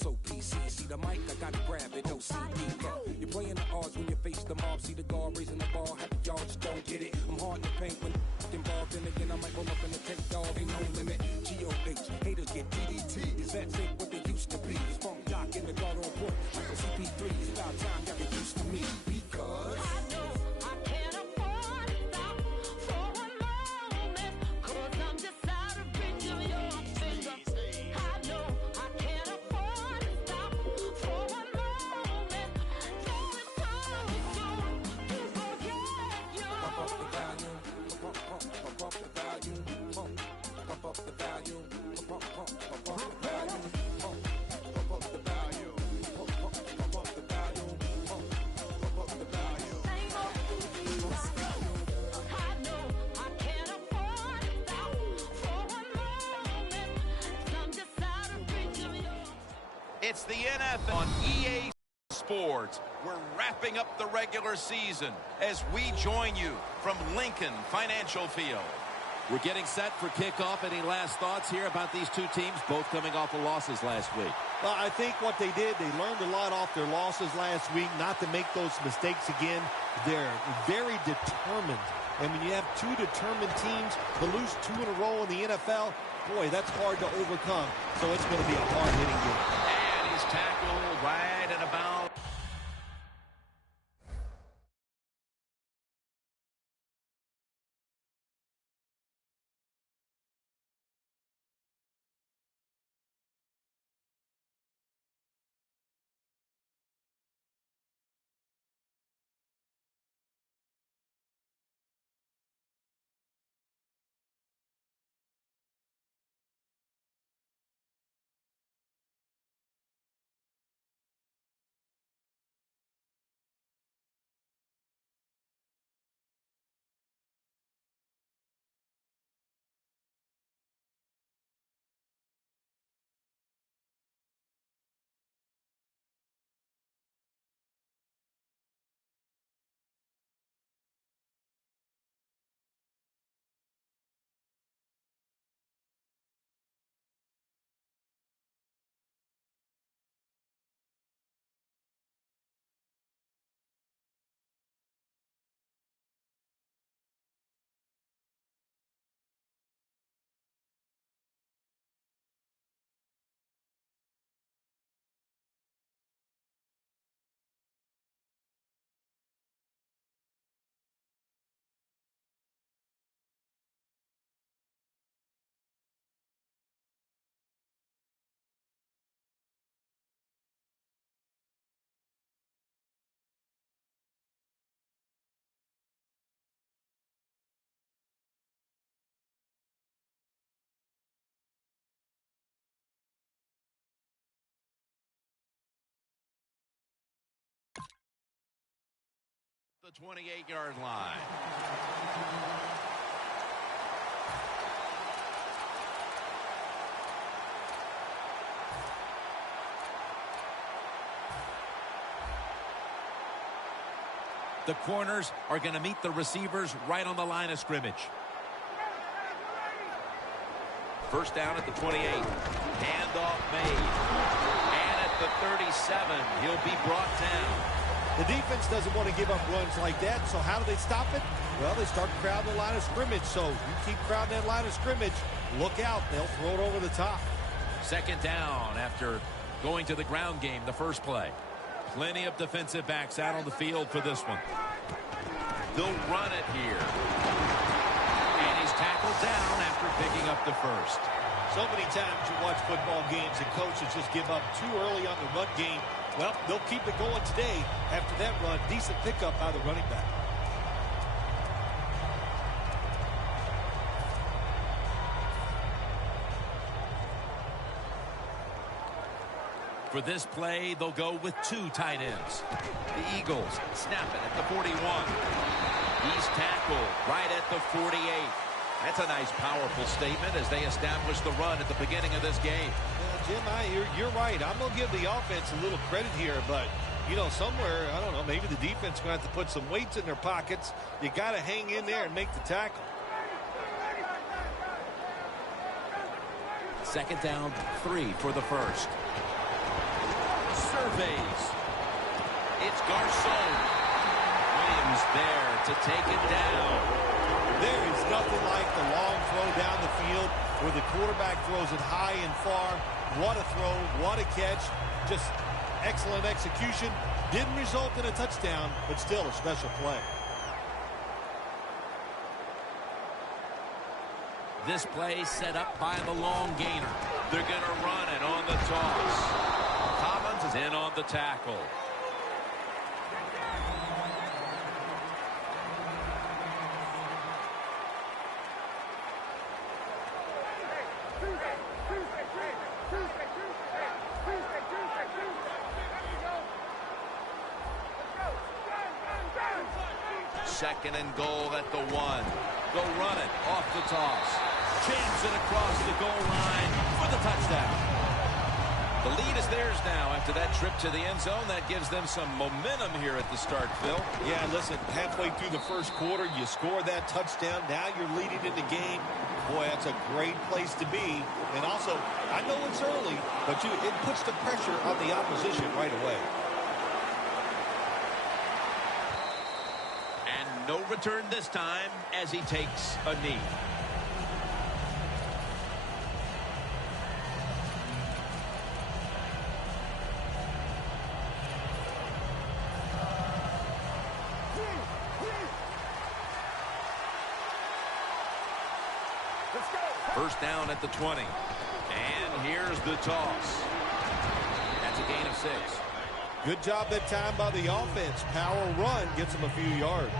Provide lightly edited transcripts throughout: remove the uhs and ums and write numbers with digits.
so PC. See the mic, I gotta grab it, OCD. You're playing the odds when you face the mob. See the guard raising the ball, happy y'all just don't get it. I'm hard to paint when involved, and again I might roll up in the tank dog, ain't no limit. GOH, haters get DDT. These vets ain't what they used to be. This funk doc in the guard on point, like a CP3. It's about time y'all get used to me, because I know I can't afford to stop for one moment, cause I'm just out of reach of your fingers. I know I can't afford to stop for one moment. There is time soon to forget you. Pump up the volume, pump up the volume, pump up the volume, pump up the volume, pump up the volume, pump up the volume, pump up the volume. I know I can't afford to stop for one moment. I'm just out of reach of your. It's the NFL on EA Sports. We're wrapping up the regular season as we join you from Lincoln Financial Field. We're getting set for kickoff. Any last thoughts here about these two teams, both coming off of losses last week? Well, I think what they did, they learned a lot off their losses last week, not to make those mistakes again. They're very determined. And when you have two determined teams to lose two in a row in the NFL, boy, that's hard to overcome. So it's going to be a hard-hitting game. And he's tackled right at about. The 28-yard line. The corners are going to meet the receivers right on the line of scrimmage. First down at the 28. Handoff made. And at the 37, he'll be brought down. The defense doesn't want to give up runs like that, so how do they stop it? Well, they start crowding the line of scrimmage, so you keep crowding that line of scrimmage, look out, they'll throw it over the top. Second down after going to the ground game the first play. Plenty of defensive backs out on the field for this one. They'll run it here. And he's tackled down after picking up the first. So many times you watch football games and coaches just give up too early on the run game. Well, they'll keep it going today after that run. Decent pickup by the running back. For this play, they'll go with two tight ends. The Eagles snap it at the 41. He's tackled right at the 48. That's a nice, powerful statement as they establish the run at the beginning of this game. Yeah, Jim, you're right. I'm going to give the offense a little credit here, but, you know, somewhere, I don't know, maybe the defense is going to have to put some weights in their pockets. You got to hang in there and make the tackle. Second down, 3 for the first. to take it down. There is nothing like the long throw down the field where the quarterback throws it high and far. What a throw, what a catch. Just excellent execution. Didn't result in a touchdown, but still a special play. This play set up by the long gainer. They're going to run it on the toss. Collins is in on the tackle. Second and goal at the 1. Go run it off the toss. Jams it across the goal line for the touchdown. The lead is theirs now after that trip to the end zone. That gives them some momentum here at the start, Phil. Yeah, listen, halfway through the first quarter, you score that touchdown. Now you're leading in the game. Boy, that's a great place to be. And also, I know it's early, but it puts the pressure on the opposition right away. No return this time as he takes a knee. First down at the 20. And here's the toss. That's a gain of 6. Good job that time by the offense. Power run gets them a few yards.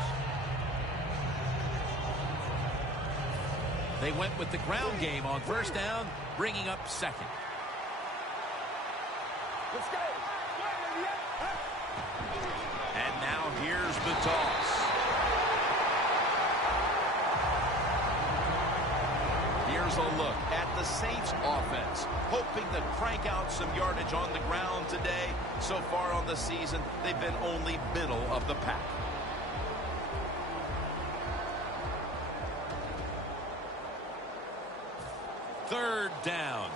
They went with the ground game on first down, bringing up second. Let's go. And now here's the toss. Here's a look at the Saints offense, hoping to crank out some yardage on the ground today. So far on the season, they've been only middle of the pack. Third down.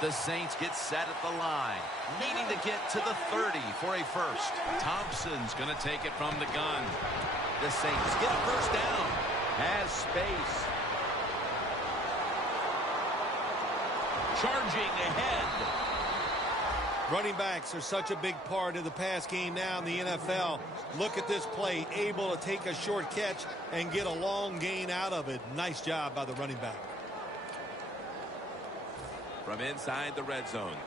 The Saints get set at the line, needing to get to the 30 for a first. Thompson's going to take it from the gun. The Saints get a first down. Has space. Charging ahead. Running backs are such a big part of the pass game now in the NFL. Look at this play, able to take a short catch and get a long gain out of it. Nice job by the running back. From inside the red zone.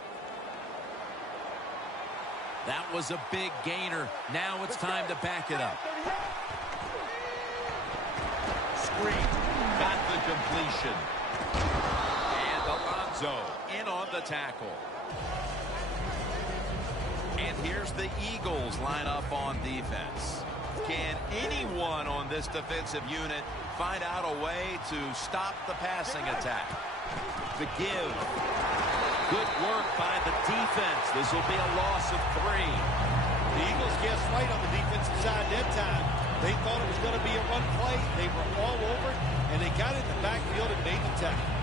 That was a big gainer. Now it's time to back it up. Screen. Got the completion. And Alonso in on the tackle. And here's the Eagles line up on defense. Can anyone on this defensive unit find out a way to stop the passing attack? The give. Good work by the defense. This will be a loss of 3. The Eagles guessed right on the defensive side that time. They thought it was going to be a run play. They were all over it, and they got in the backfield and made the tackle.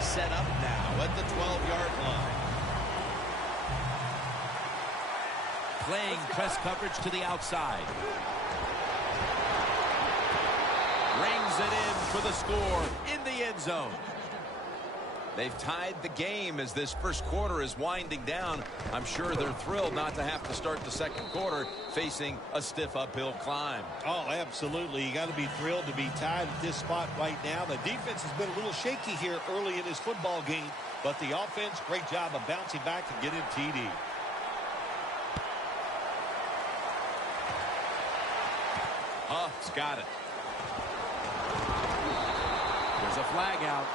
Set up now at the 12-yard line. Playing press coverage to the outside. Rings it in for the score in the end zone. They've tied the game as this first quarter is winding down. I'm sure they're thrilled not to have to start the second quarter facing a stiff uphill climb. Oh, absolutely. You got to be thrilled to be tied at this spot right now. The defense has been a little shaky here early in this football game, but the offense, great job of bouncing back and getting TD. Huff's got it. There's a flag out.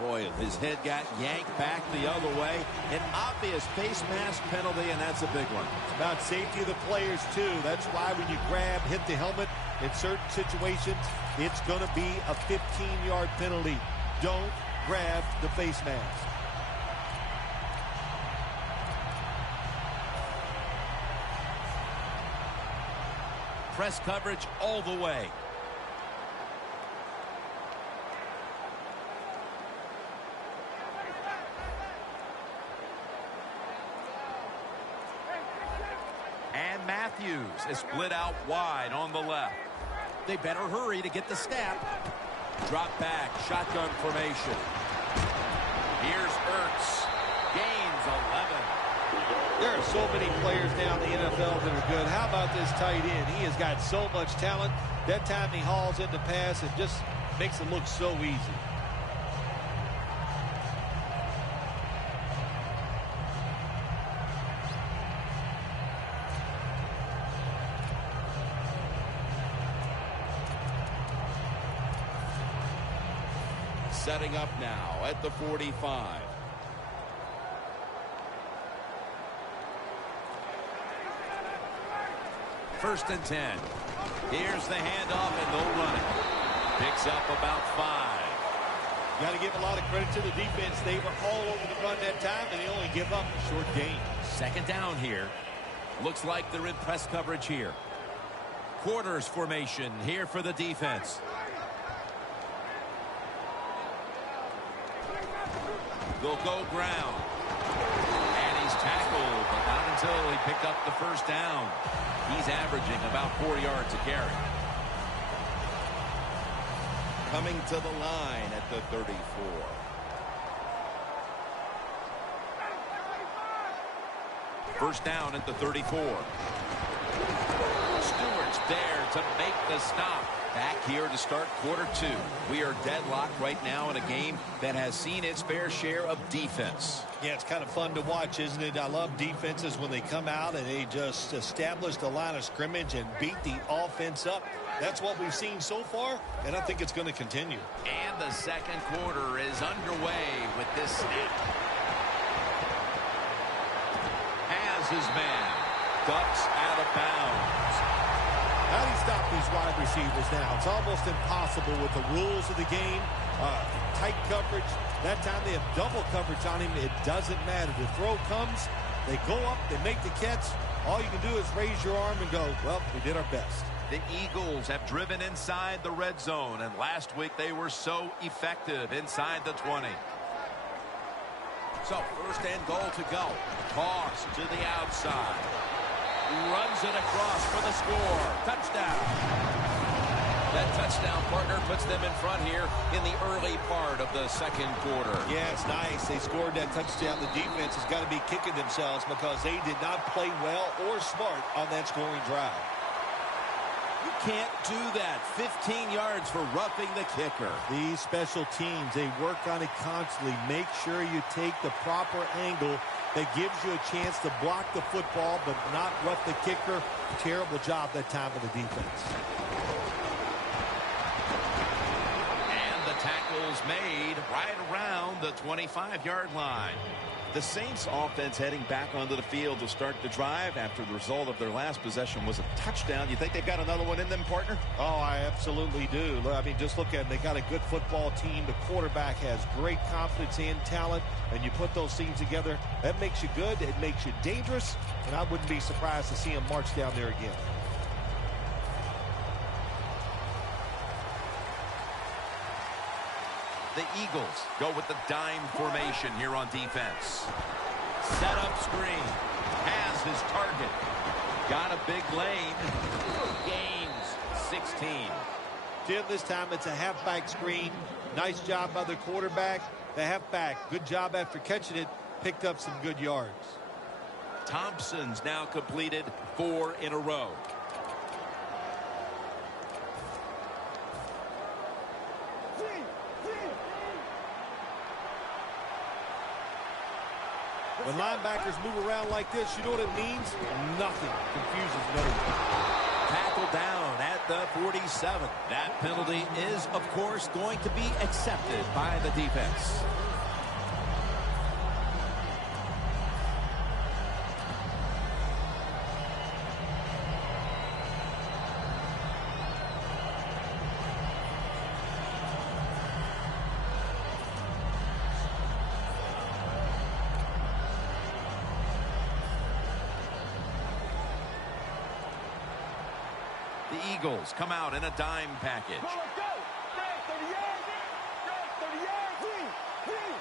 Boy, his head got yanked back the other way. An obvious face mask penalty, and that's a big one. It's about safety of the players, too. That's why when you grab, hit the helmet, in certain situations, it's going to be a 15-yard penalty. Don't grab the face mask. Press coverage all the way. Matthews is split out wide on the left. They better hurry to get the snap. Drop back, shotgun formation. Here's Ertz. Gains 11. There are so many players now in the NFL that are good. How about this tight end? He has got so much talent. That time he hauls in the pass, it just makes it look so easy. Setting up now at the 45. First and 10. Here's the handoff, and they'll run it. Picks up about 5. Got to give a lot of credit to the defense. They were all over the run that time, and they only give up a short gain. Second down here. Looks like they're in press coverage here. Quarters formation here for the defense. They'll go ground. And he's tackled, but not until he picked up the first down. He's averaging about 4 yards a carry. Coming to the line at the 34. First down at the 34. Stewart's there to make the stop. Back here to start quarter 2. We are deadlocked right now in a game that has seen its fair share of defense. Yeah, it's kind of fun to watch, isn't it? I love defenses when they come out and they just establish the line of scrimmage and beat the offense up. That's what we've seen so far, and I think it's going to continue. And the second quarter is underway with this snap. Has his man. Ducks out of bounds. How do you stop these wide receivers now? It's almost impossible with the rules of the game. Tight coverage. That time they have double coverage on him. It doesn't matter. The throw comes. They go up. They make the catch. All you can do is raise your arm and go, well, we did our best. The Eagles have driven inside the red zone, and last week they were so effective inside the 20. So first and goal to go. Toss to the outside. Runs it across for the score. Touchdown. That touchdown partner puts them in front here in the early part of the second quarter. Yeah, it's nice. They scored that touchdown. The defense has got to be kicking themselves because they did not play well or smart on that scoring drive. You can't do that. 15 yards for roughing the kicker. These special teams, they work on it constantly. Make sure you take the proper angle that gives you a chance to block the football but not rough the kicker. Terrible job that time of the defense. And the tackle's made right around the 25-yard line. The Saints offense heading back onto the field to start the drive after the result of their last possession was a touchdown. You think they've got another one in them, partner? Oh, I absolutely do. I mean, just look at it. They got a good football team. The quarterback has great confidence and talent, and you put those things together, that makes you good. It makes you dangerous, and I wouldn't be surprised to see him march down there again. The Eagles go with the dime formation here on defense. Set up screen. Has his target. Got a big lane. Gains 16. Jim, this time it's a halfback screen. Nice job by the quarterback. The halfback, good job after catching it. Picked up some good yards. Thompson's now completed 4 in a row. When linebackers move around like this, you know what it means? Nothing. Confuses no one. Tackle down at the 47. That penalty is, of course, going to be accepted by the defense. The Eagles come out in a dime package.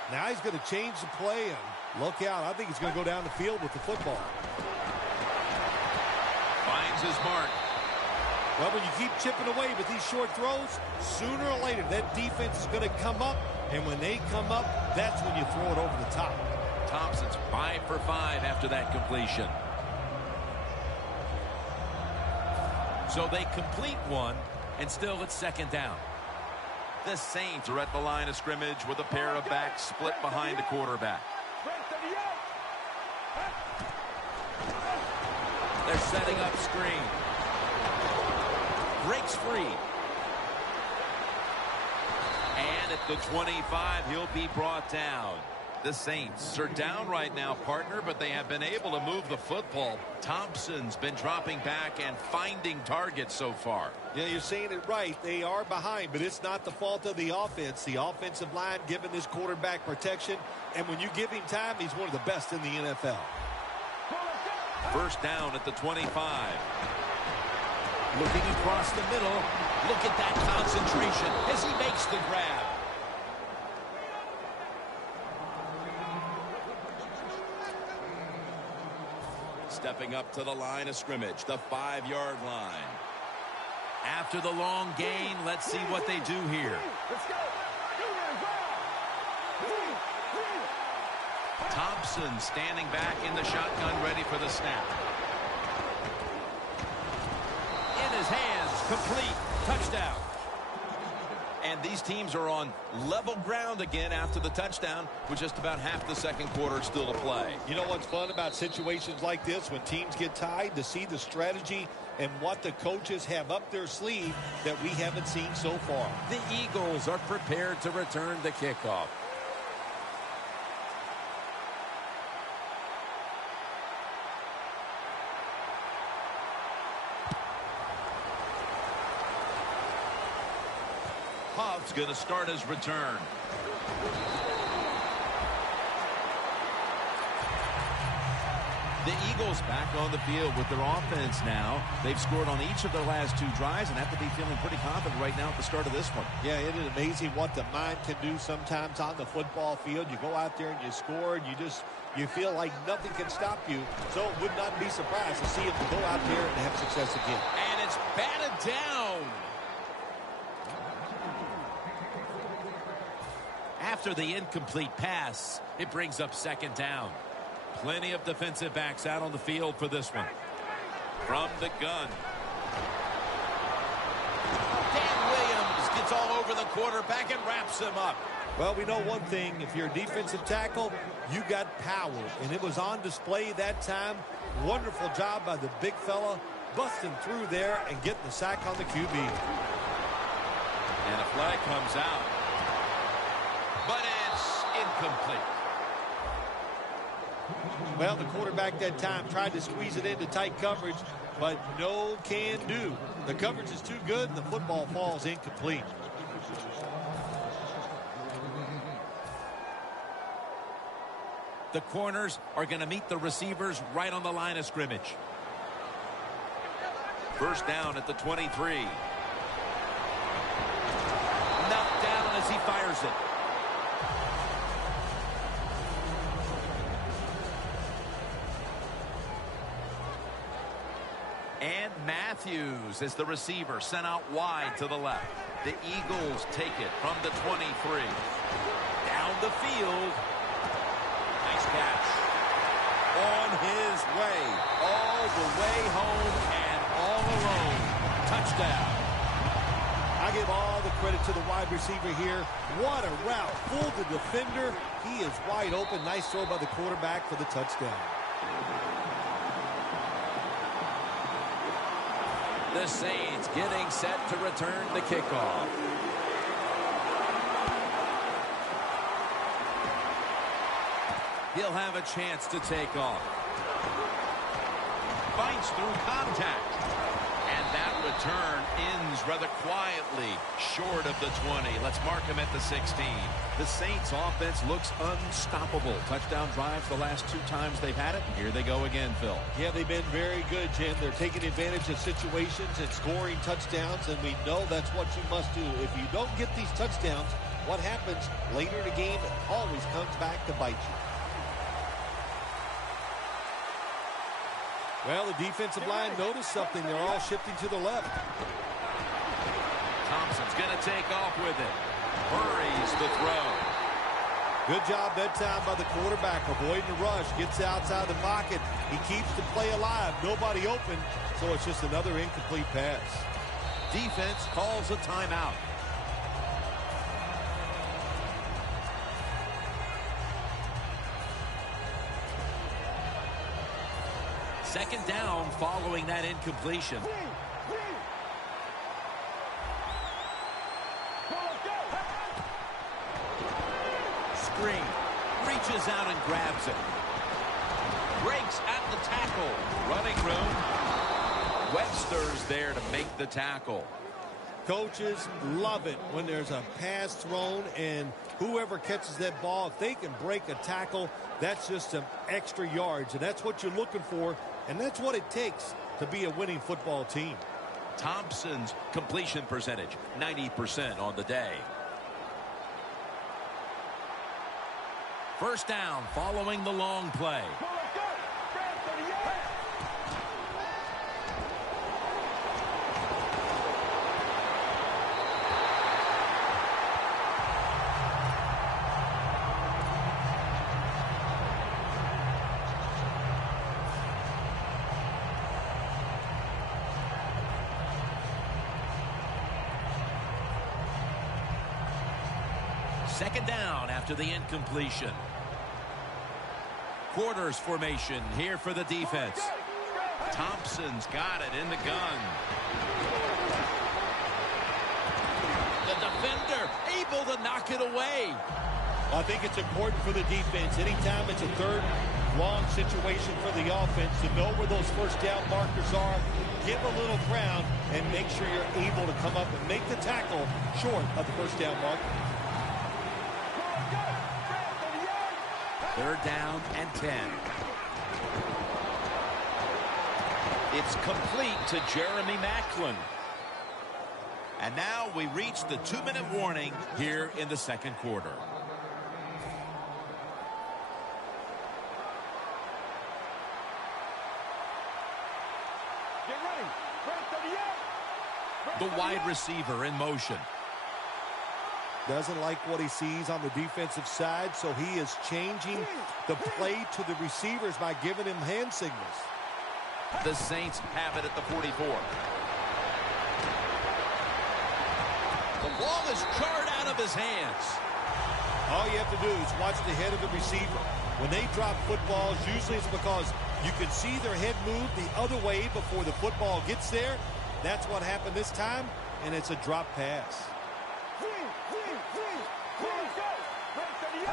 Now he's going to change the play, and look out. I think he's going to go down the field with the football. Finds finds his mark. Well, when you keep chipping away with these short throws, sooner or later that defense is going to come up, and when they come up, that's when you throw it over the top. Thompson's 5 for 5 after that completion. So they complete one, and still it's second down. The Saints are at the line of scrimmage with a pair of backs split behind the quarterback. They're setting up screen. Breaks free. And at the 25, he'll be brought down. The Saints are down right now, partner, but they have been able to move the football. Thompson's been dropping back and finding targets so far. Yeah, you're saying it right. They are behind, but it's not the fault of the offense. The offensive line giving this quarterback protection, and when you give him time, he's one of the best in the NFL. First down at the 25. Looking across the middle. Look at that concentration as he makes the grab. Stepping up to the line of scrimmage, the 5-yard line. After the long gain, let's see what they do here. Thompson standing back in the shotgun, ready for the snap. In his hands, complete, touchdown. And these teams are on level ground again after the touchdown with just about half the second quarter still to play. You know what's fun about situations like this when teams get tied, to see the strategy and what the coaches have up their sleeve that we haven't seen so far. The Eagles are prepared to return the kickoff. Huff's going to start his return. The Eagles back on the field with their offense now. They've scored on each of their last 2 drives and have to be feeling pretty confident right now at the start of this one. Yeah, it is amazing what the mind can do sometimes on the football field. You go out there and you score, and you feel like nothing can stop you. So it would not be surprised to see him go out there and have success again. And it's batted down. After the incomplete pass, it brings up second down. Plenty of defensive backs out on the field for this one. From the gun. Dan Williams gets all over the quarterback and wraps him up. Well, we know one thing. If you're a defensive tackle, you got power. And it was on display that time. Wonderful job by the big fella, busting through there and getting the sack on the QB. And a flag comes out. But it's incomplete. Well, the quarterback that time tried to squeeze it into tight coverage, but no can do. The coverage is too good, and the football falls incomplete. The corners are going to meet the receivers right on the line of scrimmage. First down at the 23. Knocked down as he fires it. And Matthews is the receiver, sent out wide to the left. The Eagles take it from the 23. Down the field. Nice catch. On his way. All the way home and all alone. Touchdown. I give all the credit to the wide receiver here. What a route. Fooled the defender. He is wide open. Nice throw by the quarterback for the touchdown. The Saints getting set to return the kickoff. He'll have a chance to take off. Fights through contact. And that return ends rather quietly short of the 20. Let's mark him at the 16. The Saints offense looks unstoppable. Touchdown drives the last 2 times they've had it. Here they go again, Phil. Yeah, they've been very good, Jim. They're taking advantage of situations and scoring touchdowns, and we know that's what you must do. If you don't get these touchdowns, what happens later in the game, it always comes back to bite you. Well, the defensive line noticed something. They're all shifting to the left. Thompson's going to take off with it. Hurries the throw. Good job that time by the quarterback, avoiding the rush, gets outside the pocket. He keeps the play alive. Nobody open, so it's just another incomplete pass. Defense calls a timeout. Second down following that incompletion. Screen. Reaches out and grabs it. Breaks at the tackle. Running room. Webster's there to make the tackle. Coaches love it when there's a pass thrown and whoever catches that ball, if they can break a tackle, that's just some extra yards. And that's what you're looking for, and that's what it takes to be a winning football team. Thompson's completion percentage, 90% on the day. First down following the long play. Second down after the incompletion. Quarters formation here for the defense. Thompson's got it in the gun. The defender able to knock it away. Well, I think it's important for the defense. Anytime it's a third long situation for the offense to know where those first down markers are, give a little ground, and make sure you're able to come up and make the tackle short of the first down marker. Third down and 10. It's complete to Jeremy Maclin. And now we reach the 2-minute warning here in the second quarter. Get ready. The wide receiver in motion. Doesn't like what he sees on the defensive side, so he is changing the play to the receivers by giving him hand signals. The Saints have it at the 44. The ball is jarred out of his hands. All you have to do is watch the head of the receiver. When they drop footballs, usually it's because you can see their head move the other way before the football gets there. That's what happened this time, and it's a drop pass.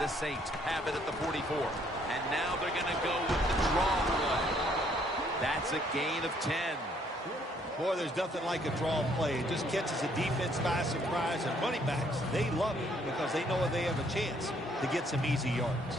The Saints have it at the 44. And now they're going to go with the draw play. That's a gain of 10. Boy, there's nothing like a draw play. It just catches the defense by surprise. And running backs, they love it because they know they have a chance to get some easy yards.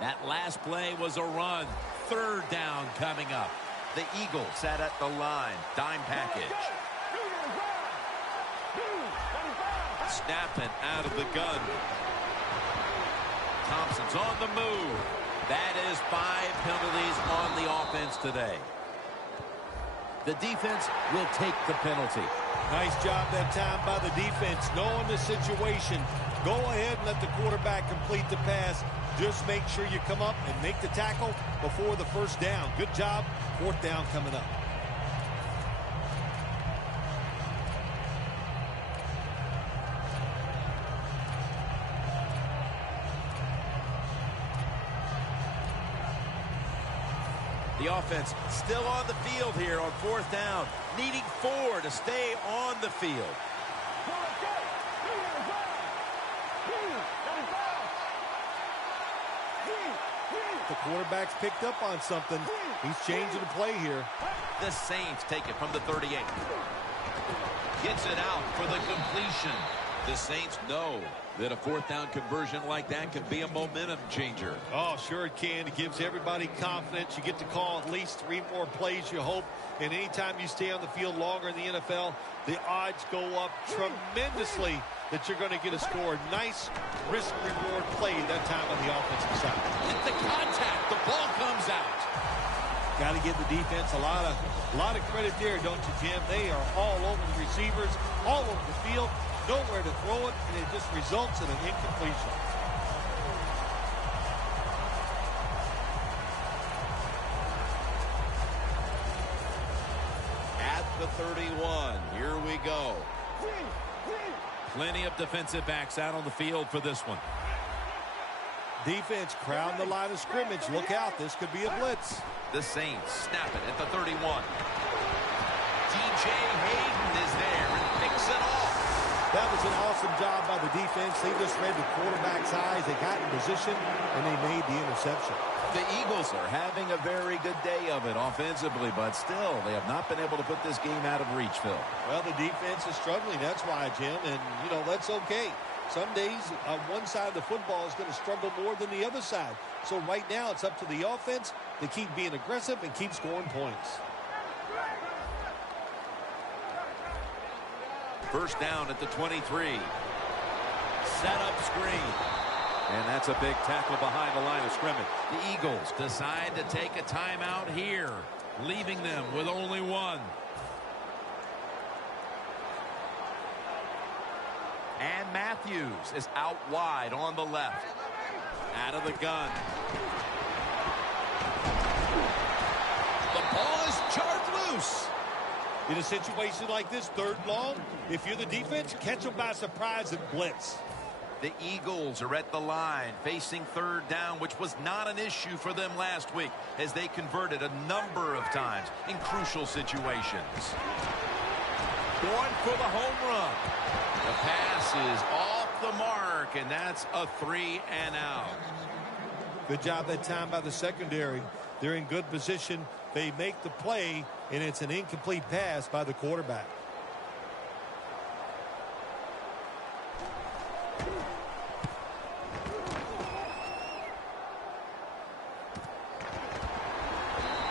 That last play was a run. Third down coming up. The Eagles sat at the line. Dime package. Snapping out of the gun. Thompson's on the move. That is 5 penalties on the offense today. The defense will take the penalty. Nice job that time by the defense, knowing the situation. Go ahead and let the quarterback complete the pass. Just make sure you come up and make the tackle before the first down. Good job. Fourth down coming up. The offense still on the field here on fourth down, needing 4 to stay on the field. The quarterback's picked up on something. He's changing the play here. The Saints take it from the 38. Gets it out for the completion. The Saints know that a fourth down conversion like that can be a momentum changer. Oh, sure it can. It gives everybody confidence. You get to call at least 3 more plays, you hope. And anytime you stay on the field longer in the NFL, the odds go up tremendously that you're going to get a score. Nice risk-reward play that time on the offensive side. Hit the contact. The ball comes out. Got to give the defense a lot of credit there, don't you, Jim? They are all over the receivers, all over the field, nowhere to throw it, and it just results in an incompletion. At the 31, here we go. Plenty of defensive backs out on the field for this one. Defense crowding the line of scrimmage. Look out, this could be a blitz. The Saints snap it at the 31. DJ Hayden is there and picks it off. That was an awesome job by the defense. They just read the quarterback's eyes. They got in position, and they made the interception. The Eagles are having a very good day of it offensively, but still, they have not been able to put this game out of reach, Phil. Well, the defense is struggling. That's why, Jim, and, you know, that's okay. Some days, one side of the football is going to struggle more than the other side. So right now, it's up to the offense to keep being aggressive and keep scoring points. First down at the 23. Set up screen. And that's a big tackle behind the line of scrimmage. The Eagles decide to take a timeout here, leaving them with only one. And Matthews is out wide on the left. Out of the gun. The ball is jarred loose. In a situation like this, 3rd long, if you're the defense, catch them by surprise and blitz. The Eagles are at the line facing 3rd down, which was not an issue for them last week as they converted a number of times in crucial situations. Going for the home run. The pass is off the mark, and that's a 3 and out. Good job that time by the secondary. They're in good position. They make the play, and it's an incomplete pass by the quarterback.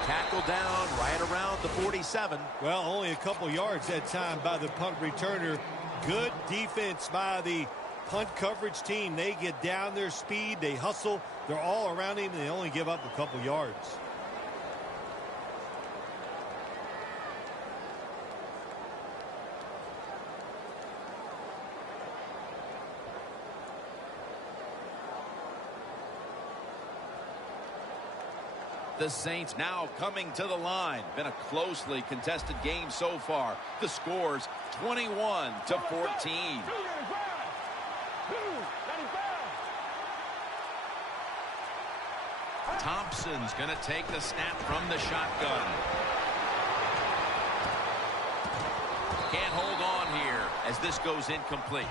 Tackle down right around the 47. Well, only a couple yards that time by the punt returner. Good defense by the punt coverage team. They get down their speed. They hustle. They're all around him, and they only give up a couple yards. The Saints now coming to the line. Been a closely contested game so far. The score's 21-14. Thompson's going to take the snap from the shotgun. Can't hold on here as this goes incomplete.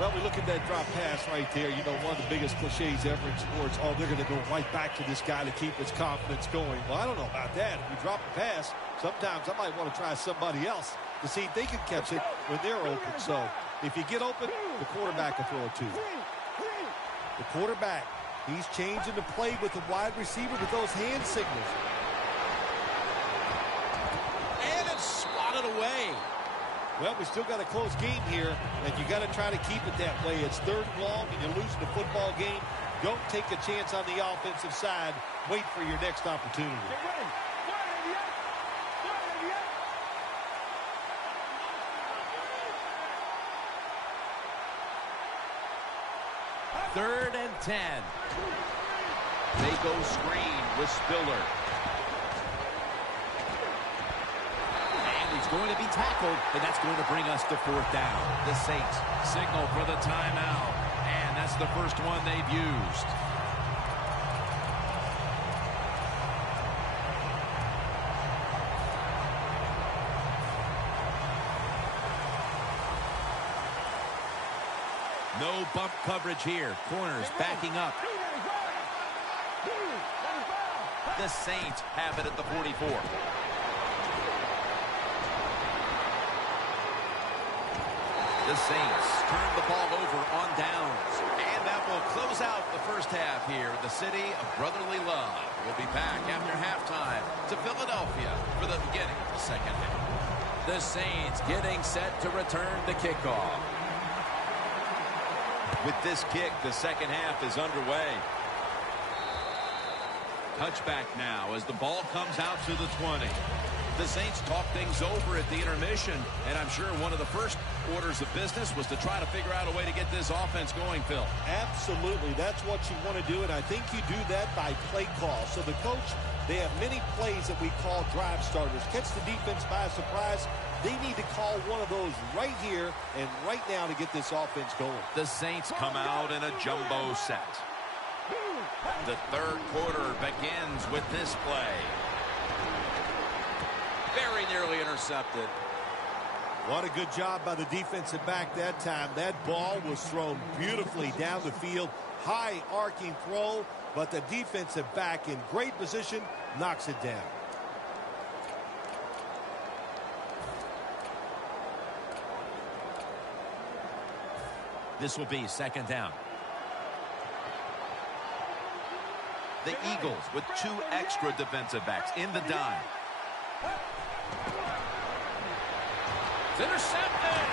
Well, we look at that drop pass right there. You know, one of the biggest cliches ever in sports. Oh, they're going to go right back to this guy to keep his confidence going. Well, I don't know about that. If you drop a pass, sometimes I might want to try somebody else to see if they can catch it when they're open. So if you get open, the quarterback will throw it to you. The quarterback, he's changing the play with the wide receiver with those hand signals. And it's swatted away. Well, we still got a close game here, and you got to try to keep it that way. It's 3rd and long, and you're losing the football game. Don't take a chance on the offensive side. Wait for your next opportunity. Third and 10. They go screen with Spiller. Going to be tackled, and that's going to bring us to 4th down. The Saints signal for the timeout, and that's the first one they've used. No bump coverage here. Corners backing up. The Saints have it at the 44. The The Saints turn the ball over on downs. And that will close out the first half here in the city of brotherly love. We'll be back after halftime to Philadelphia for the beginning of the second half. The Saints getting set to return the kickoff. With this kick, the second half is underway. Touchback now as the ball comes out to the 20. The Saints talk things over at the intermission, and I'm sure one of the first orders of business was to try to figure out a way to get this offense going, Phil. Absolutely. That's what you want to do, and I think you do that by play call. So the coach, they have many plays that we call drive starters. Catch the defense by surprise. They need to call one of those right here and right now to get this offense going. The Saints come out in a jumbo set. The third quarter begins with this play. Very nearly intercepted. What a good job by the defensive back that time. That ball was thrown beautifully down the field. High arcing throw, but the defensive back in great position knocks it down. This will be second down. The Eagles with 2 extra defensive backs in the dime. It's intercepted.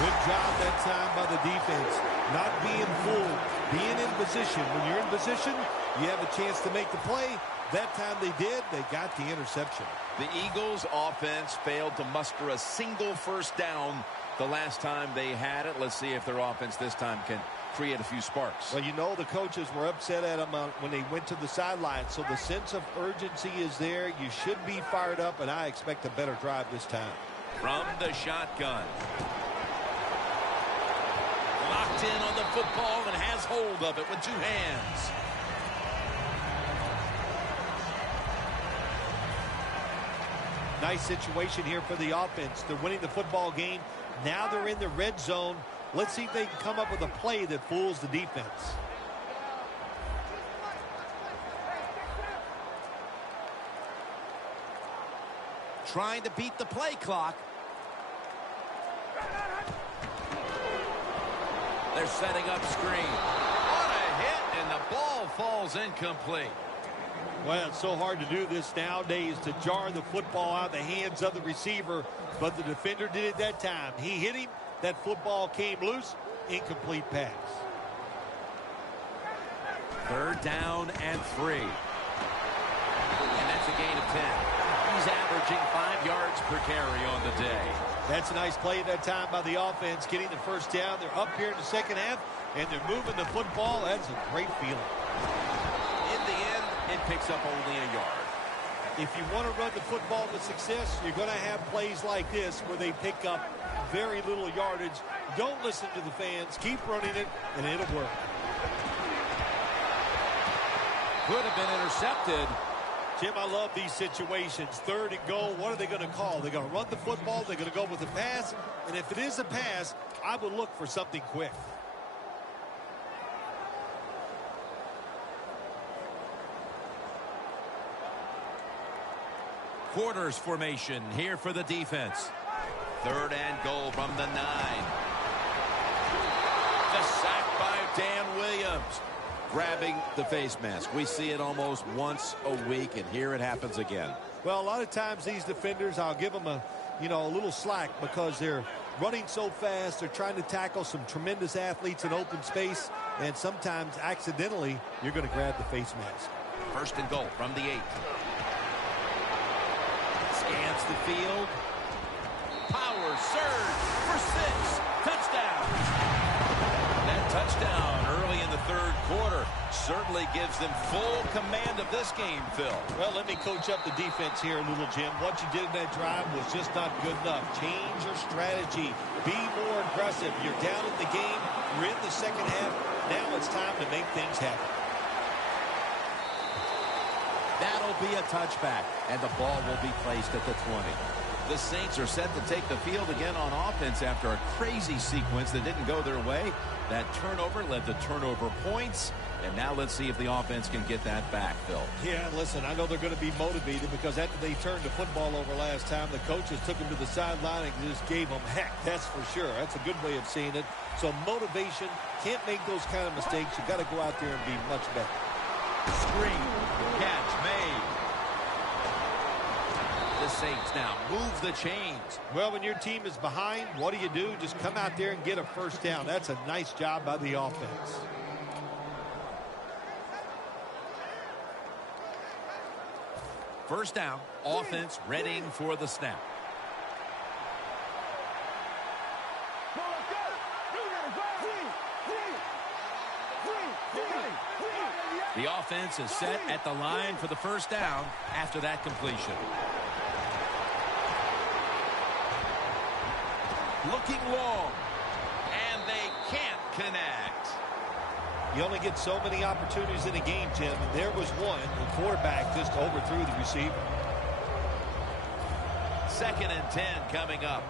Good job that time by the defense. Not being fooled, being in position. When you're in position, you have a chance to make the play. That time they did. They got the interception. The Eagles offense failed to muster a single first down the last time they had it. Let's see if their offense this time can create a few sparks. Well, you know, the coaches were upset at them when they went to the sideline, so the sense of urgency is there. You should be fired up, and I expect a better drive this time. From the shotgun. Locked in on the football and has hold of it with 2 hands. Nice situation here for the offense. They're winning the football game. Now they're in the red zone. Let's see if they can come up with a play that fools the defense. Trying to beat the play clock. They're setting up screen. What a hit, and the ball falls incomplete. Well, it's so hard to do this nowadays, to jar the football out of the hands of the receiver, but the defender did it that time. He hit him. That football came loose. Incomplete pass. Third down and 3. And that's a gain of 10. He's averaging 5 yards per carry on the day. That's a nice play that time by the offense, getting the first down. They're up here in the second half, and they're moving the football. That's a great feeling. In the end, it picks up only a yard. If you want to run the football with success, you're going to have plays like this where they pick up very little yardage. Don't listen to the fans. Keep running it, and it'll work. Could have been intercepted. Jim, I love these situations. Third and goal, what are they going to call? They're going to run the football. They're going to go with a pass. And if it is a pass, I would look for something quick. Quarters formation here for the defense. Third and goal from the 9. The sack by Dan Williams. Grabbing the face mask. We see it almost once a week, and here it happens again. Well, a lot of times these defenders, I'll give them a little slack because they're running so fast. They're trying to tackle some tremendous athletes in open space, and sometimes accidentally you're going to grab the face mask. First and goal from the 8. Scans the field. Power surge for 6. Touchdown. That touchdown early in the third quarter certainly gives them full command of this game, Phil. Well, let me coach up the defense here a little, Jim. What you did in that drive was just not good enough. Change your strategy. Be more aggressive. You're down in the game. You're in the second half. Now it's time to make things happen. That'll be a touchback, and the ball will be placed at the 20. The Saints are set to take the field again on offense after a crazy sequence that didn't go their way. That turnover led to turnover points, And now let's see if the offense can get that back, Phil. Yeah, listen, I know they're going to be motivated because after they turned the football over last time, the coaches took them to the sideline and just gave them heck. That's for sure. That's a good way of seeing it. So motivation, can't make those kind of mistakes. You got to go out there and be much better. Screen. Catch made. The Saints now move the chains. Well, when your team is behind, what do? Just come out there and get a first down. That's a nice job by the offense. First down, offense readying for the snap. The offense is set at the line for the first down after that completion. Looking long, and they can't connect. You only get so many opportunities in a game, Jim, and there was one. The quarterback just overthrew the receiver. 2nd and 10 coming up.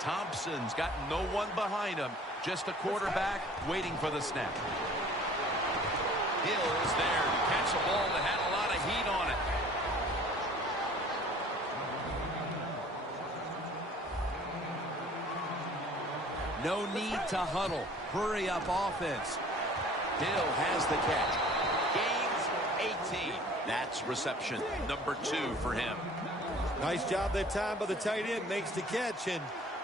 Thompson's got no one behind him, just a quarterback waiting for the snap. Hill's there to catch a ball that had a lot of heat on it. No need to huddle. Hurry up offense. Hill has the catch. Gains 18. That's reception number 2 for him. Nice job that time by the tight end. Makes the catch, and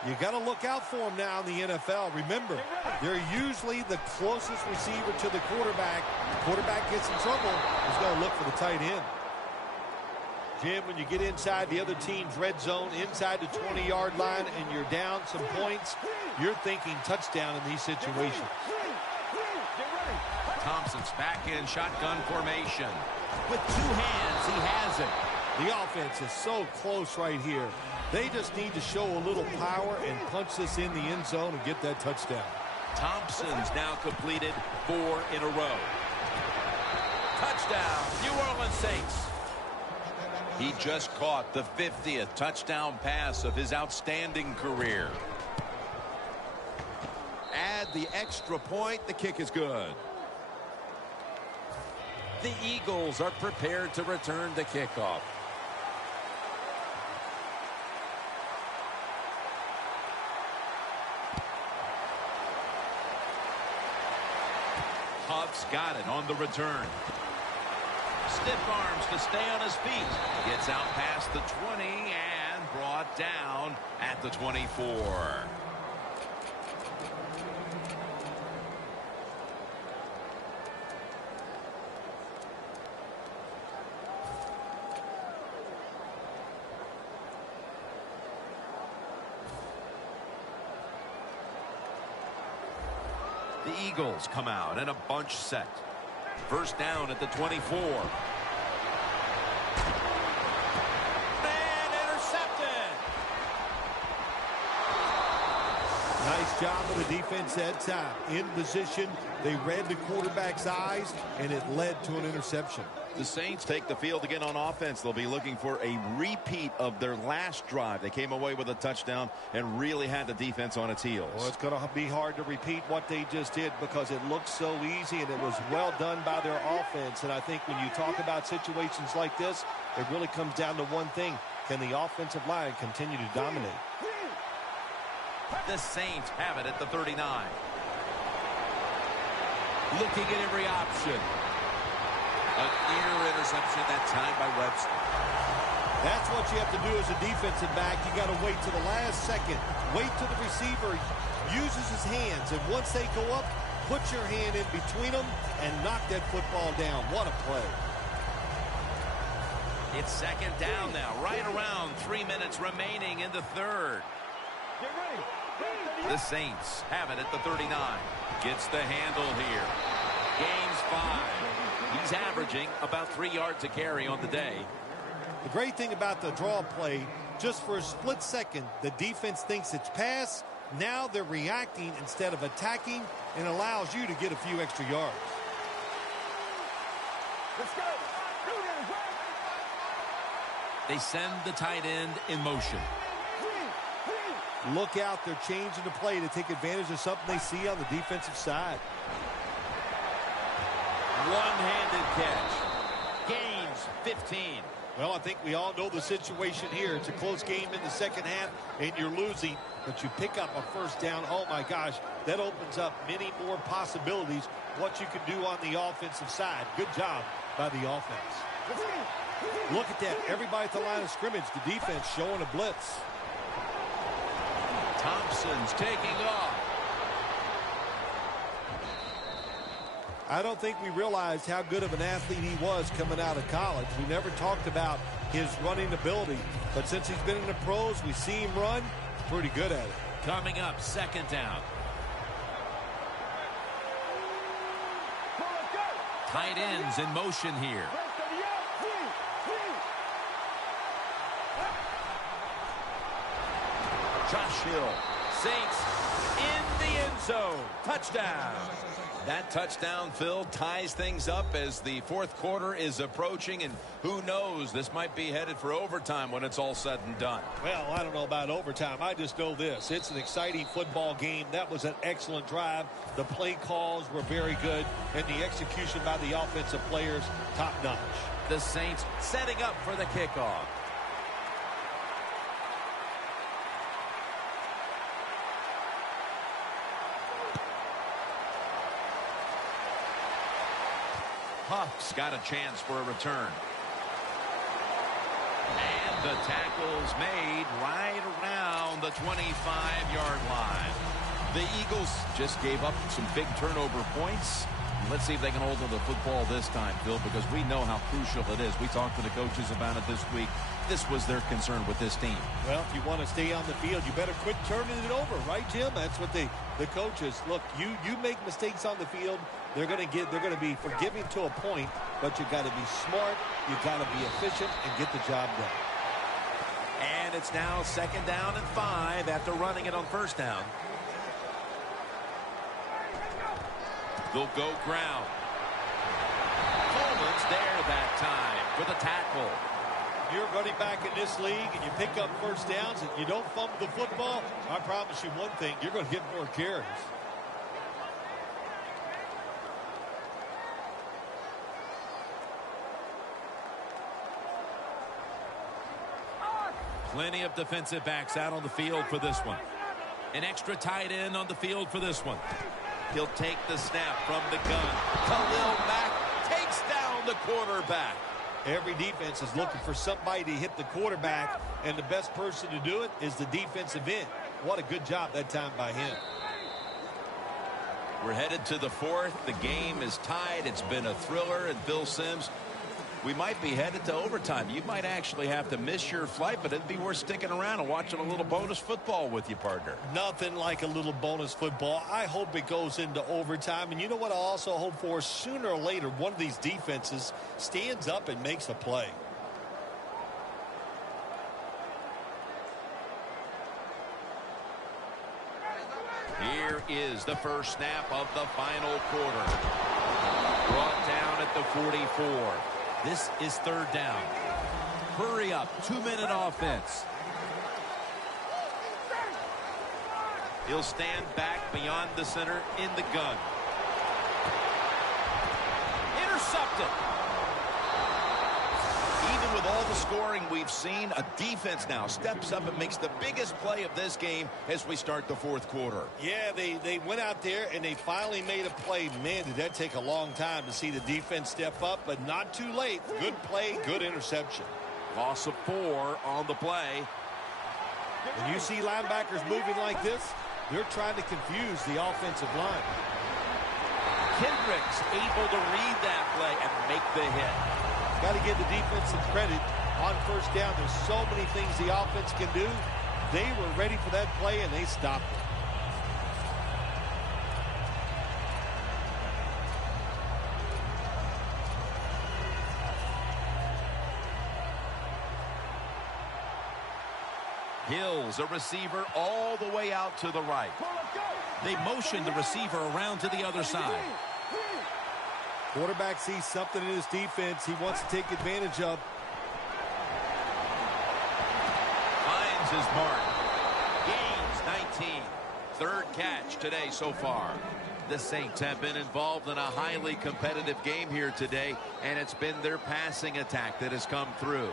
you got to look out for him now in the NFL. Remember, they're usually the closest receiver to the quarterback. The quarterback gets in trouble, he's going to look for the tight end. Jim, when you get inside the other team's red zone, inside the 20-yard line, and you're down some points, you're thinking touchdown in these situations. Thompson's back in shotgun formation. With 2 hands, he has it. The offense is so close right here. They just need to show a little power and punch this in the end zone and get that touchdown. Thompson's now completed 4 in a row. Touchdown, New Orleans Saints. He just caught the 50th touchdown pass of his outstanding career. Add the extra point, the kick is good. The Eagles are prepared to return the kickoff. Huff's got it on the return. Stiff arms to stay on his feet. Gets out past the 20 and brought down at the 24. The Eagles come out in a bunch set. First down at the 24. And intercepted. Nice job of the defense that time. In position, they read the quarterback's eyes, and it led to an interception. The Saints take the field again on offense. They'll be looking for a repeat of their last drive. They came away with a touchdown and really had the defense on its heels. Well, it's going to be hard to repeat what they just did because it looked so easy and it was well done by their offense. And I think when you talk about situations like this, it really comes down to one thing. Can the offensive line continue to dominate? The Saints have it at the 39. Looking at every option. A clear interception that time by Webster. That's what you have to do as a defensive back. You got to wait to the last second. Wait till the receiver uses his hands. And once they go up, put your hand in between them and knock that football down. What a play. It's 2nd down now. Right around 3 minutes remaining in the 3rd. The Saints have it at the 39. Gets the handle here. Gains 5. He's averaging about 3 yards a carry on the day. The great thing about the draw play, just for a split second, the defense thinks it's pass. Now they're reacting instead of attacking and allows you to get a few extra yards. Let's go. They send the tight end in motion. Look out, they're changing the play to take advantage of something they see on the defensive side. one-handed catch. Gains 15. Well, I think we all know the situation here. It's a close game in the second half, and you're losing, but you pick up a first down. Oh, my gosh, that opens up many more possibilities, what you can do on the offensive side. Good job by the offense. Look at that. Everybody at the line of scrimmage, the defense showing a blitz. Thompson's taking off. I don't think we realized how good of an athlete he was coming out of college. We never talked about his running ability, but since he's been in the pros, we see him run. He's pretty good at it. Coming up, second down. Tight ends in motion here. Josh Hill. Saints in the end zone. Touchdown. That touchdown, Phil, ties things up as the fourth quarter is approaching, and who knows, this might be headed for overtime when it's all said and done. Well, I don't know about overtime. I just know this. It's an exciting football game. That was an excellent drive. The play calls were very good, and the execution by the offensive players, top-notch. The Saints setting up for the kickoff. Huff's got a chance for a return. And the tackle's made right around the 25-yard line. The Eagles just gave up some big turnover points. Let's see if they can hold on to the football this time, Phil, because we know how crucial it is. We talked to the coaches about it this week. This was their concern with this team. Well, if you want to stay on the field, you better quit turning it over, right, Jim? That's what the coaches look. You make mistakes on the field, they're going to be forgiving to a point, but you got to be smart, you got to be efficient, and get the job done. And it's now second down and 5 after running it on first down. They'll go ground. Coleman's there that time for the tackle. You're running back in this league and you pick up first downs and you don't fumble the football, I promise you one thing, you're going to get more carries. Plenty of defensive backs out on the field for this one. An extra tight end on the field for this one. He'll take the snap from the gun. Khalil Mack takes down the quarterback. Every defense is looking for somebody to hit the quarterback, and the best person to do it is the defensive end. What a good job that time by him. We're headed to the fourth. The game is tied. It's been a thriller, and Bill Sims, we might be headed to overtime. You might actually have to miss your flight, but it'd be worth sticking around and watching a little bonus football with you, partner. Nothing like a little bonus football. I hope it goes into overtime. And you know what I also hope for? Sooner or later, one of these defenses stands up and makes a play. Here is the first snap of the final quarter. Brought down at the 44. This is third down. Hurry up. 2-minute offense. He'll stand back beyond the center in the gun. Intercepted. Even with all the scoring we've seen, a defense now steps up and makes the biggest play of this game as we start the fourth quarter. Yeah, they went out there and they finally made a play. Man, did that take a long time to see the defense step up, but not too late. Good play, good interception. Loss of 4 on the play. When you see linebackers moving like this, they're trying to confuse the offensive line. Kendricks able to read that play and make the hit. Got to give the defense some credit on first down. There's so many things the offense can do. They were ready for that play, and they stopped it. Hills, a receiver all the way out to the right. They motion the receiver around to the other side. Quarterback sees something in his defense he wants to take advantage of. Finds his mark. Gains 19. Third catch today so far. The Saints have been involved in a highly competitive game here today, and it's been their passing attack that has come through.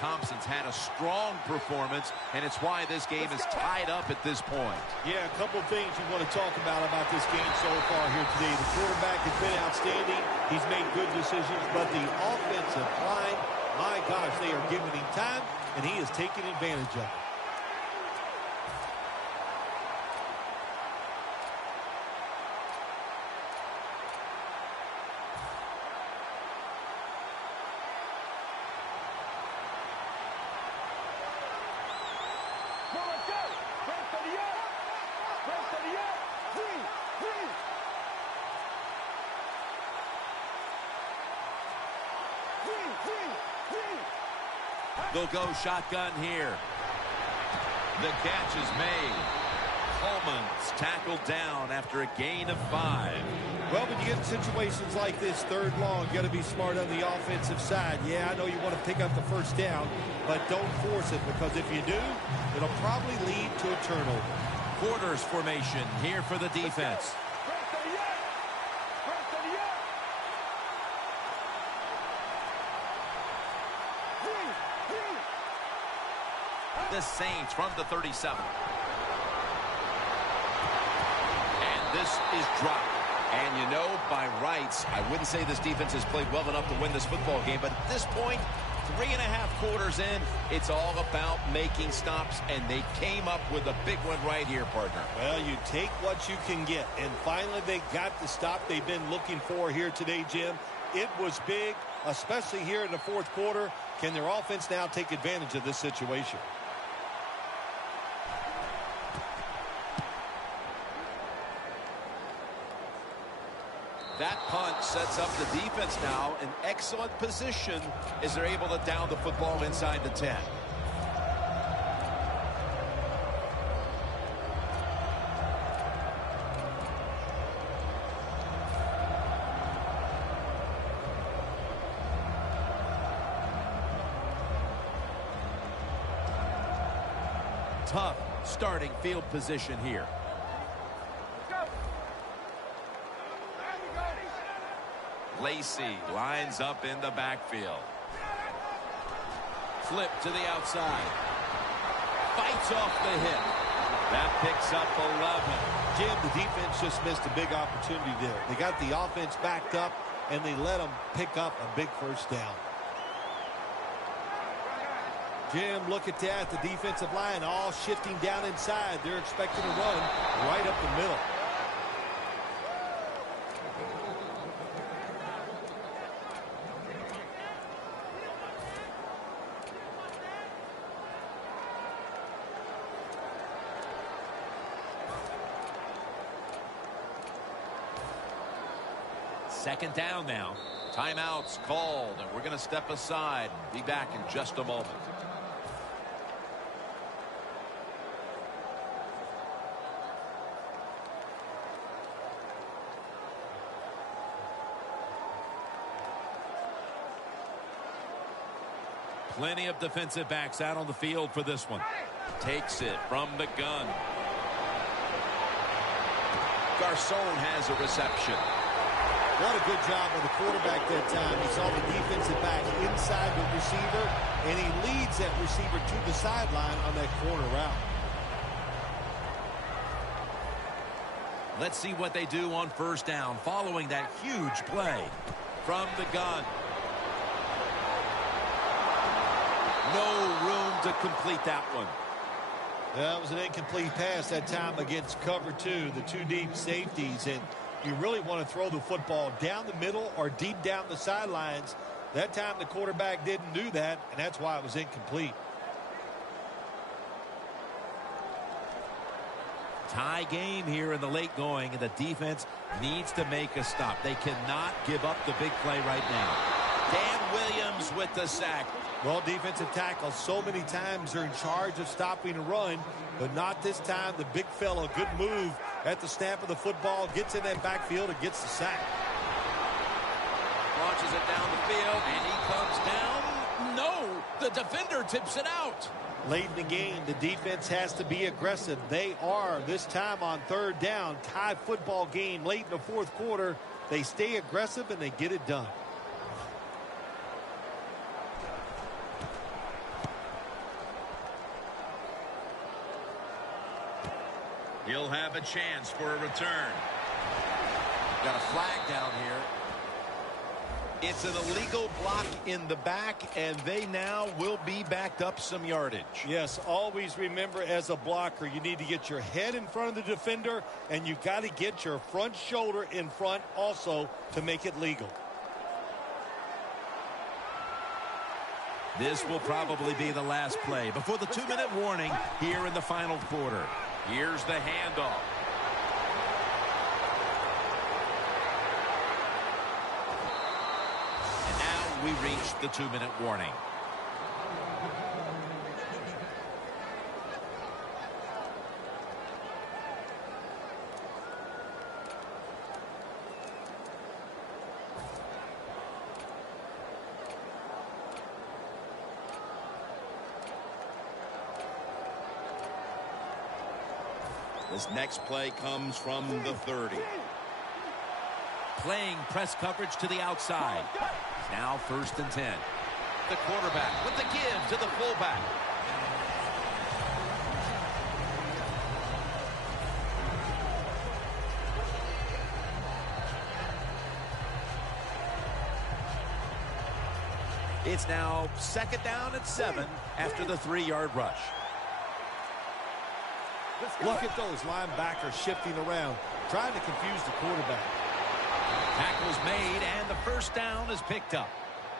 Thompson's had a strong performance, and it's why this game is tied up at this point. Yeah, a couple of things you want to talk about this game so far here today. The quarterback has been outstanding. He's made good decisions, but the offensive line, my gosh, they are giving him time, and he is taking advantage of it. They'll go shotgun here. The catch is made. Coleman's tackled down after a gain of 5. Well, when you get in situations like this, third long, you got to be smart on the offensive side. Yeah, I know you want to pick up the first down, but don't force it, because if you do, it'll probably lead to a turnover. Quarters formation here for the defense. The Saints from the 37. And this is dropped. And you know, by rights, I wouldn't say this defense has played well enough to win this football game, but at this point, 3.5 quarters in, it's all about making stops, and they came up with a big one right here, partner. Well, you take what you can get, and finally they got the stop they've been looking for here today, Jim. It was big, especially here in the fourth quarter. Can their offense now take advantage of this situation? That punt sets up the defense now in excellent position as they're able to down the football inside the 10. Tough starting field position here. Lacey lines up in the backfield. Flip to the outside. Fights off the hip. That picks up 11. Jim, the defense just missed a big opportunity there. They got the offense backed up, and they let them pick up a big first down. Jim, look at that. The defensive line all shifting down inside. They're expecting to run right up the middle. Second down now. Timeouts called, and we're going to step aside. Be back in just a moment. Plenty of defensive backs out on the field for this one. Takes it from the gun. Garcon has a reception. What a good job of the quarterback that time. He saw the defensive back inside the receiver, and he leads that receiver to the sideline on that corner route. Let's see what they do on first down following that huge play. From the gun. No room to complete that one. That was an incomplete pass that time against cover 2, the 2 deep safeties, and you really want to throw the football down the middle or deep down the sidelines. That time the quarterback didn't do that, and that's why it was incomplete. Tie game here in the late going, and the defense needs to make a stop. They cannot give up the big play right now. Dan Williams with the sack. Well, defensive tackles so many times are in charge of stopping a run, but not this time. The big fella, good move at the snap of the football, gets in that backfield and gets the sack. Launches it down the field, and he comes down. No, the defender tips it out. Late in the game, the defense has to be aggressive. They are, this time on third down. Tie football game late in the fourth quarter. They stay aggressive and they get it done. He'll have a chance for a return. Got a flag down here. It's an illegal block in the back, and they now will be backed up some yardage. Yes, always remember as a blocker, you need to get your head in front of the defender, and you've got to get your front shoulder in front also to make it legal. This will probably be the last play before the 2-minute warning here in the final quarter. Here's the handoff. And now we reach the 2-minute warning. This next play comes from the 30. Playing press coverage to the outside. Now 1st and 10. The quarterback with the give to the fullback. It's now 2nd down and 7 after the 3-yard rush. Look at those linebackers shifting around, trying to confuse the quarterback. Tackle's made, and the 1st down is picked up.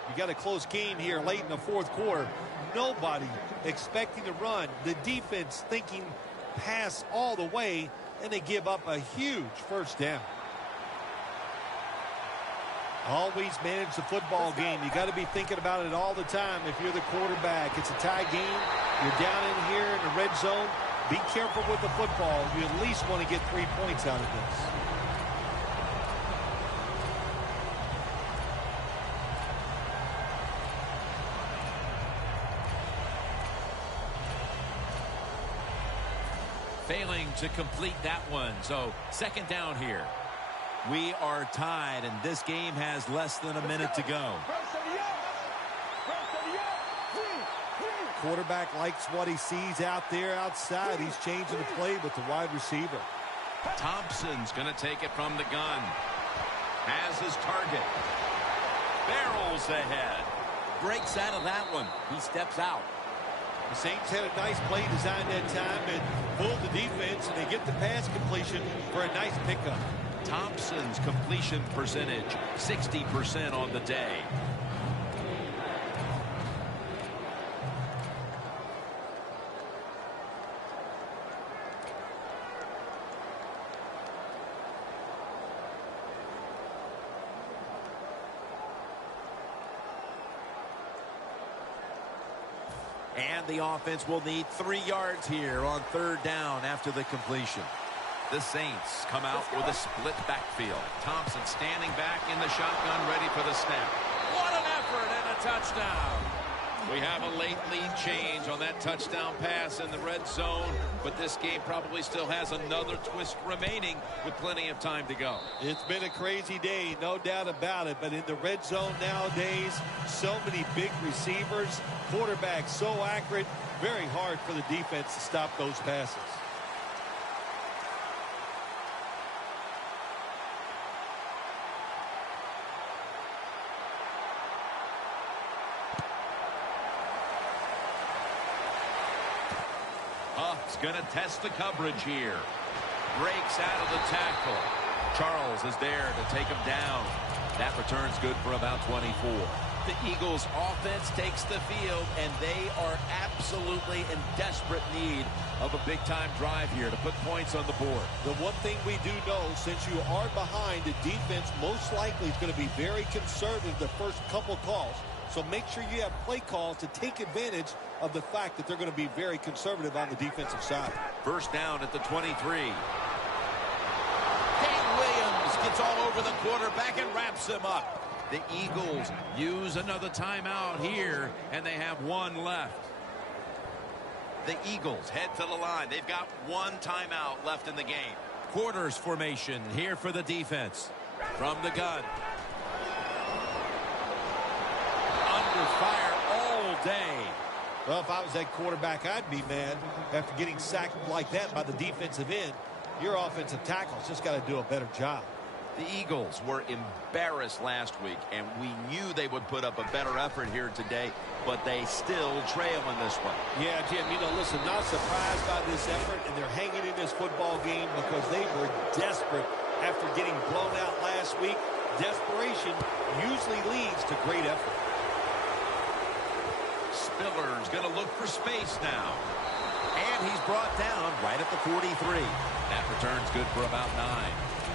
You got a close game here late in the fourth quarter. Nobody expecting to run. The defense thinking pass all the way, and they give up a huge 1st down. Always manage the football game. You got to be thinking about it all the time if you're the quarterback. It's a tie game. You're down in here in the red zone. Be careful with the football. You at least want to get 3 points out of this. Failing to complete that one. So 2nd down here. We are tied, and this game has less than a minute to go. Quarterback likes what he sees out there outside. He's changing the play with the wide receiver. Thompson's going to take it from the gun. Has his target. Barrels ahead. Breaks out of that one. He steps out. The Saints had a nice play design that time and pulled the defense, and they get the pass completion for a nice pickup. Thompson's completion percentage, 60% on the day. And the offense will need 3 yards here on 3rd down after the completion. The Saints come out with a split backfield. Thompson standing back in the shotgun, ready for the snap. What an effort and a touchdown. We have a late lead change on that touchdown pass in the red zone, but this game probably still has another twist remaining with plenty of time to go. It's been a crazy day, no doubt about it, but in the red zone nowadays, so many big receivers, quarterbacks so accurate, very hard for the defense to stop those passes. Huff's going to test the coverage here. Breaks out of the tackle. Charles is there to take him down. That return's good for about 24. The Eagles offense takes the field, and they are absolutely in desperate need of a big-time drive here to put points on the board. The one thing we do know, since you are behind, the defense most likely is going to be very conservative the first couple calls. So make sure you have play calls to take advantage of the fact that they're going to be very conservative on the defensive side. 1st down at the 23. Kane Williams gets all over the quarterback and wraps him up. The Eagles use another timeout here, and they have 1 left. The Eagles head to the line. They've got one timeout left in the game. Quarters formation here for the defense. From the gun. Under fire all day. Well, if I was that quarterback, I'd be mad after getting sacked like that by the defensive end. Your offensive tackle's just got to do a better job. The Eagles were embarrassed last week, and we knew they would put up a better effort here today, but they still trail in this one. Yeah, Jim, listen, not surprised by this effort, and they're hanging in this football game because they were desperate after getting blown out last week. Desperation usually leads to great effort. Spiller's going to look for space now. And he's brought down right at the 43. That return's good for about 9.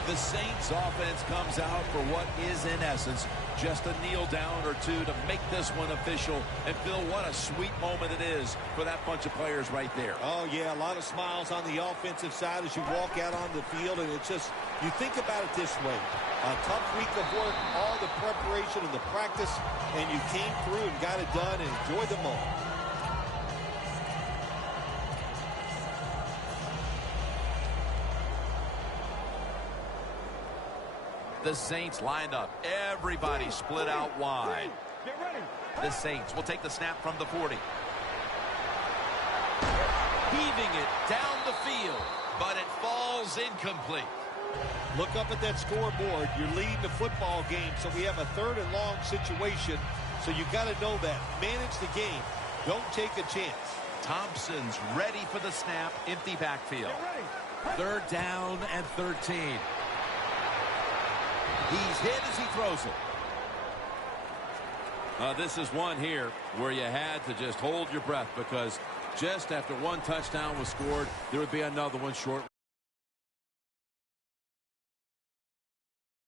The Saints offense comes out for what is, in essence, just a kneel down or two to make this one official. And, Phil, what a sweet moment it is for that bunch of players right there. Oh, yeah, a lot of smiles on the offensive side as you walk out on the field. And it's just, you think about it this way. A tough week of work, all the preparation and the practice, and you came through and got it done and enjoyed the moment. The Saints lined up. Everybody split out wide. The Saints will take the snap from the 40. Heaving it down the field, but it falls incomplete. Look up at that scoreboard. You're leading the football game, so we have a 3rd and long situation. So you got to know that. Manage the game. Don't take a chance. Thompson's ready for the snap. Empty backfield. 3rd down and 13. He's hit as he throws it. This is one here where you had to just hold your breath because just after one touchdown was scored, there would be another one short.